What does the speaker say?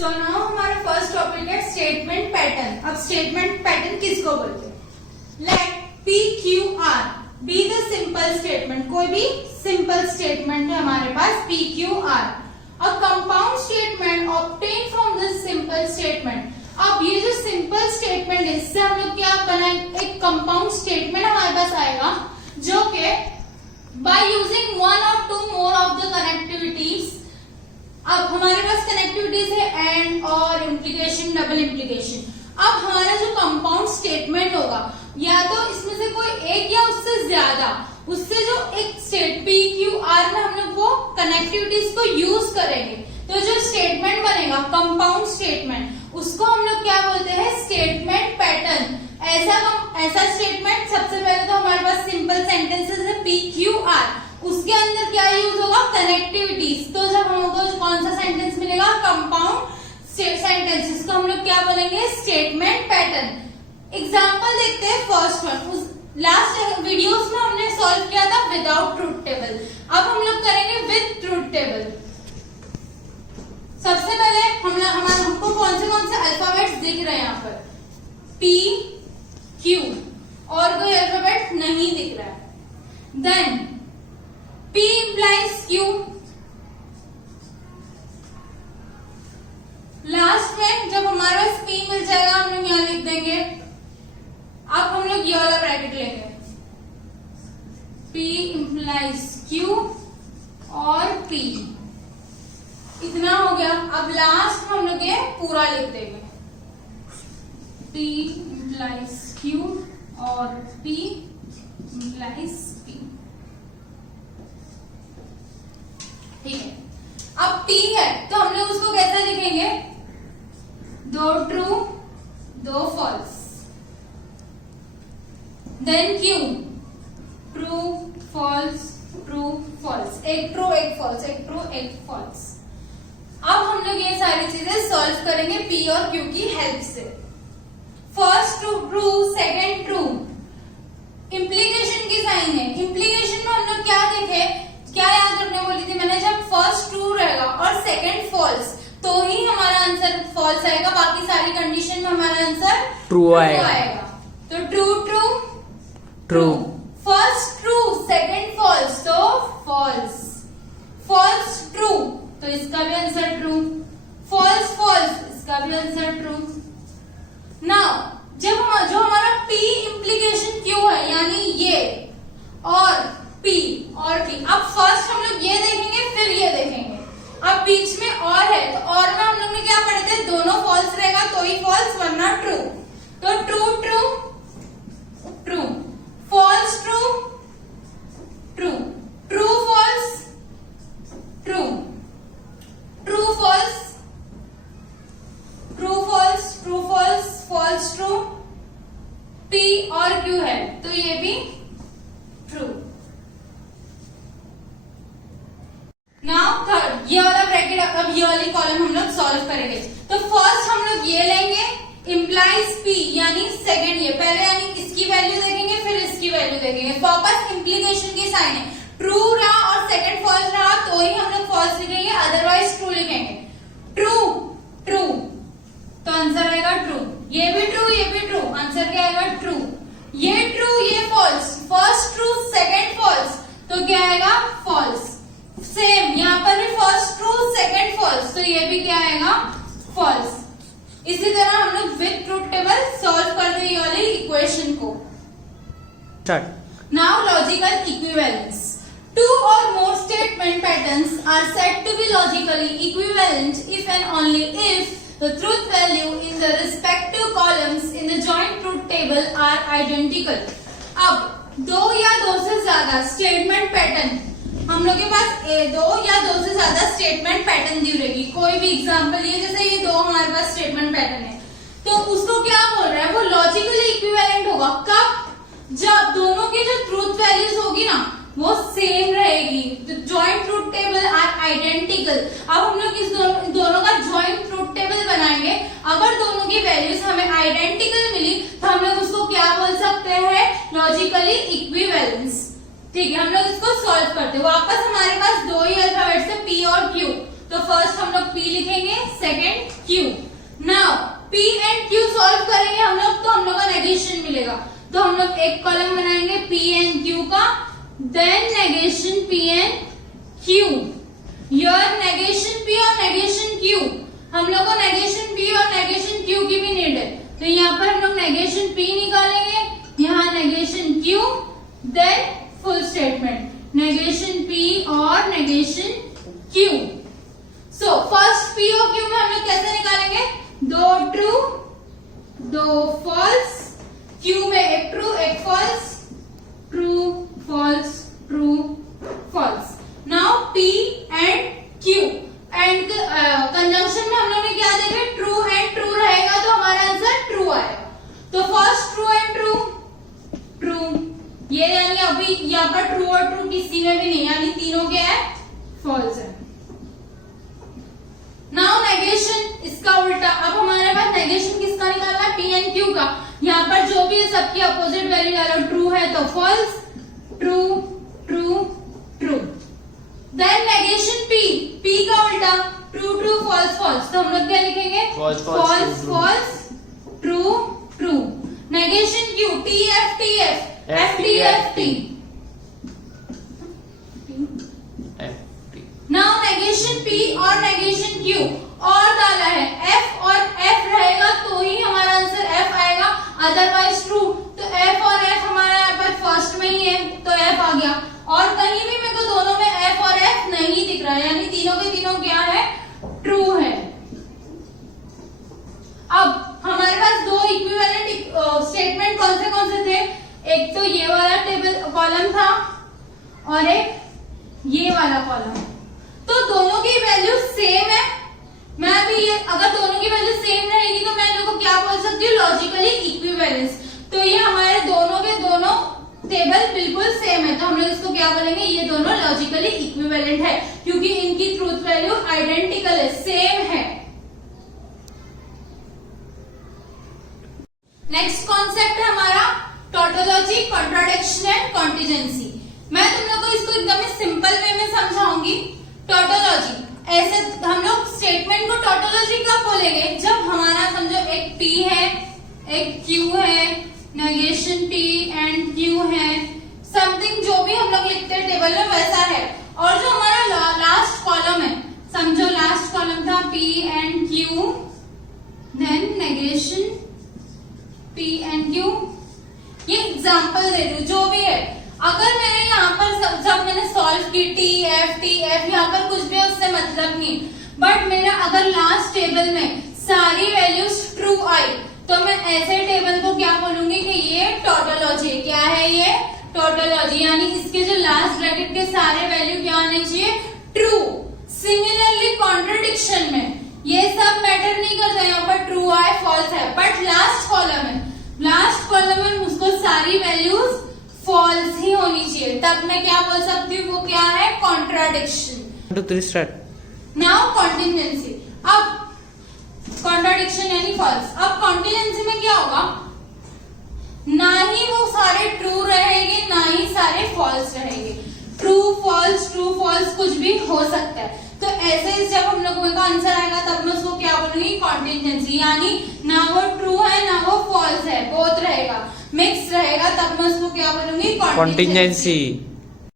सो now हमारा first topic है statement pattern. अब स्टेटमेंट पैटर्न किसको बोलते हैं? Let PQR be the simple statement. कोई भी सिंपल स्टेटमेंट है हमारे पास PQR। A compound statement obtain from this simple statement. अब ये जो सिंपल स्टेटमेंट है इससे हम लोग क्या बनाएंगे, एक कंपाउंड स्टेटमेंट हमारे पास आएगा जो कि by using one or two more of the connectivities. अब हमारे पास कनेक्टिविटीज है and or implication, double implication. अब हमारा जो कंपाउंड स्टेटमेंट होगा या तो इसमें से कोई एक या उससे ज्यादा, उससे जो एक स्टेट PQR में हम लोग वो कनेक्टिविटीज को यूज करेंगे तो जो स्टेटमेंट बनेगा कंपाउंड स्टेटमेंट, उसको हम लोग क्या बोलते हैं? Statement pattern. ऐसा स्टेटमेंट सबसे पहले तो हमारे पास सिंपल सेंटेंसेस है PQR, उसके अंदर क्या यूज होगा? कनेक्टिविटीज। तो जब हमको कौन सा सेंटेंस मिलेगा? कंपाउंड सेंटेंस, इसको हम लोग क्या बोलेंगे? Statement pattern. एग्जांपल देखते हैं फर्स्ट वन। लास्ट वीडियोस में हमने सॉल्व किया था विदाउट ट्रूथ टेबल, अब हम लोग करेंगे विद ट्रूथ टेबल। सबसे पहले हमको कौन से अल्फाबेट्स दिख रहे हैं यहाँ पर? P, Q, और कोई अल्फाबेट नहीं दिख रहा है। Then P implies Q। Last में जब हमारे पास P मिल जाएगा हम लोग यहाँ लिख देंगे। अब हम लोग ये वाला ब्रैकेट लेंगे, P implies Q और P, इतना हो गया। अब लास्ट में हम लोग ये पूरा लिख देंगे, P implies Q और P implies P। ठीक है। अब P है तो हम लोग उसको कैसे लिखेंगे? दो ट्रू दो false. Then Q, true false true false, एक ट्रू एक फॉल्स, एक ट्रू एक फॉल्स। अब हम लोग ये सारी चीजें सॉल्व करेंगे P और Q की हेल्प से। First true, second true, implication की साइन है। इम्प्लीकेशन में हम लोग क्या देखे, क्या याद रखने बोली थी मैंने? जब फर्स्ट ट्रू रहेगा और सेकंड फॉल्स तो ही हमारा आंसर फॉल्स आएगा, बाकी सारी कंडीशन में हमारा आंसर ट्रू आएगा। तो true true true, first true second false तो फॉल्स, फॉल्स ट्रू तो इसका भी आंसर ट्रू, फॉल्स फॉल्स इसका भी आंसर ट्रू। नाउ जो हमारा P इम्प्लीकेशन Q है, यानी ये और P और T। अब फर्स्ट हम लोग ये देखेंगे फिर ये देखेंगे। अब बीच में और है तो और में हम लोग ने क्या पढ़े थे? दोनों फॉल्स रहेगा तो ही फॉल्स वरना ट्रू। तो true true true, false true true, true false true, true false true false true false false true. P और Q है तो ये भी ट्रू। नाउ थर्ड, ये वाला ब्रैकेट, अब ये वाली कॉलम हम लोग सॉल्व करेंगे। तो फर्स्ट हम लोग ये लेंगे इम्प्लाइज P, यानी सेकंड ये पहले, यानी इसकी वैल्यू देखेंगे फिर इसकी वैल्यू देखेंगे। वापस इम्प्लीकेशन की साइन है, ट्रू रहा और सेकंड फॉल्स रहा तो ही हम लोग फॉल्स लिखेंगे, अदरवाइज ट्रू लिखेंगे। ट्रू ट्रू तो आंसर आएगा ट्रू, ये भी ट्रू ये भी ट्रू, आंसर क्या आएगा? ट्रू। ये ट्रू ये false, first true second false तो क्या आएगा? फॉल्स। सेम यहाँ पर भी फर्स्ट ट्रू सेकंड फॉल्स तो ये भी क्या आएगा? फॉल्स। इसी तरह हम लोग विद ट्रूथ टेबल सॉल्व कर रहे हैं वाली इक्वेशन को। Now logical equivalence. Two or more statement patterns are said to be logically equivalent if and only if the truth value in the respective columns in the joint truth table are identical. अब दो या दो से ज्यादा statement pattern, हम लोग के पास दो या दो से ज्यादा स्टेटमेंट पैटर्न दी रहेगी। कोई भी एग्जांपल ये, जैसे ये दो हमारे पास स्टेटमेंट पैटर्न है तो उसको क्या बोल रहा है? वो लॉजिकली इक्विवेलेंट होगा। कब? जब दोनों की जो ट्रूथ वैल्यूज होगी ना वो सेम रहेगी। तो joint truth table are identical. अब हम लोग इस दोनों का जॉइंट ट्रूथ टेबल बनाएंगे। अगर दोनों की वैल्यूज हमें आइडेंटिकल मिली तो हम लोग उसको क्या बोल सकते हैं? Logically equivalence. ठीक है, हम लोग इसको सॉल्व करते हैं। वापस हमारे पास दो ही अल्फाबेट्स है P और Q, तो फर्स्ट हम लोग P लिखेंगे, second Q. Now P and Q solve करेंगे हम लोग, तो हम लोग का नेगेशन मिलेगा। तो हम लोग एक कॉलम बनाएंगे पी एंड क्यू का, then negation P and Q. Or negation P और नेगेशन क्यू, हम लोग को नेगेशन पी और नेगेशन क्यू की भी नीड है। तो यहाँ पर हम लोग नेगेशन पी निकालेंगे, यहाँ negation Q, then full statement negation P और negation Q. So first P और क्यू में हम लोग कैसे निकालेंगे, दो ट्रू दो फॉल्स, क्यू में एक ट्रू एक false, true false true false. Now P and Q and conjunction में हम लोग ने क्या देखा, ट्रू एंड ट्रू रहेगा तो हमारा आंसर ट्रू आएगा। तो first true and true, true, ये यानी अभी यहाँ पर ट्रू और ट्रू किसी में भी नहीं, यानी तीनों क्या है, फॉल्स है। नाउ नेगेशन, इसका उल्टा, अब हमारे पास नेगेशन किसका निकालना है, पी एंड क्यू का। यहाँ पर जो भी है सबकी अपोजिट वैल्यू डालो, ट्रू है तो false, true true true. Then negation P, P का उल्टा, ट्रू ट्रू फॉल्स फॉल्स, तो हम लोग क्या लिखेंगे, false false true true. Negation Q, T F F T F T. Now negation P और नेगेशन क्यू, और डाला है एफ और एफ रहेगा तो ही हमारा आंसर एफ आएगा, अदरवाइज ट्रू। तो एफ और एफ हमारा यहाँ पर फर्स्ट में ही है तो एफ आ गया, और कहीं भी मेरे को दोनों में एफ और एफ नहीं दिख रहा है, यानी तीनों के तीनों क्या है, ट्रू है। अब हमारे पास दो इक्विवेलेंट स्टेटमेंट कौन से थे, एक तो ये वाला टेबल कॉलम था और एक ये वाला कॉलम। तो दोनों की वैल्यू सेम है, मैं अभी ये अगर दोनों की वैल्यू सेम रहेगी तो मैं इन लोगों को क्या बोल सकती हूँ, लॉजिकली इक्विवेलेंस। तो ये हमारे दोनों के दोनों टेबल बिल्कुल सेम है, तो हम लोग इसको क्या बोलेंगे, ये दोनों लॉजिकली इक्विवेलेंट है, क्योंकि इनकी ट्रूथ वैल्यू आइडेंटिकल है, सेम है। नेक्स्ट कॉन्सेप्ट है हमारा टोटोलॉजी, कॉन्ट्राडिक्शन एंड कॉन्टिजेंसी। मैं तुम लोग को इसको एकदम सिंपल वे में समझाऊंगी। टोटोलॉजी, ऐसे हम लोग स्टेटमेंट को टोटोलॉजी कब बोलेंगे, जब हमारा समझो एक P है एक Q है, नेगेशन P एंड Q है, समथिंग जो भी हम लोग लिखते हैं टेबल में वैसा है, और जो हमारा लास्ट कॉलम है, समझो लास्ट कॉलम था P and Q, then negation P and Q। ये एग्जाम्पल दे दूं जो भी है, अगर मैंने यहाँ पर जब मैंने सॉल्व की टी एफ यहाँ पर कुछ भी उससे मतलब नहीं, बट मेरा अगर लास्ट टेबल में सारी वैल्यूज ट्रू आई तो मैं ऐसे टेबल को क्या बोलूंगी कि ये टोटोलॉजी। क्या है ये, टोटोलॉजी, यानी इसके जो लास्ट ब्रैकेट के सारे वैल्यू क्या आने चाहिए, ट्रू। सिमिलरली कॉन्ट्रडिक्शन में ये सब मैटर नहीं करता, यहाँ पर ट्रू है फॉल्स है, बट लास्ट कॉलम में उसको सारी वैल्यूज फॉल्स ही होनी चाहिए, तब मैं क्या बोल सकती हूँ, वो क्या है, कॉन्ट्राडिक्शन। 1 2 3 स्टार्ट। नाउ कॉन्टिजेंसी, अब कॉन्ट्राडिक्शन यानी फॉल्स। अब कॉन्टिजेंसी में क्या होगा, ना ही वो सारे ट्रू रहेंगे ना ही सारे फॉल्स रहेंगे, ट्रू फॉल्स कुछ भी हो सकता है। तो ऐसे जब हम लोगों का आंसर आएगा तब मैं उसको क्या बोलूंगी, कॉन्टिजेंसी, यानी ना वो ट्रू है ना वो फॉल्स है, बोथ रहेगा, मिक्स रहेगा, तब मैं उसको क्या बोलूंगी, कॉन्टिजेंसी।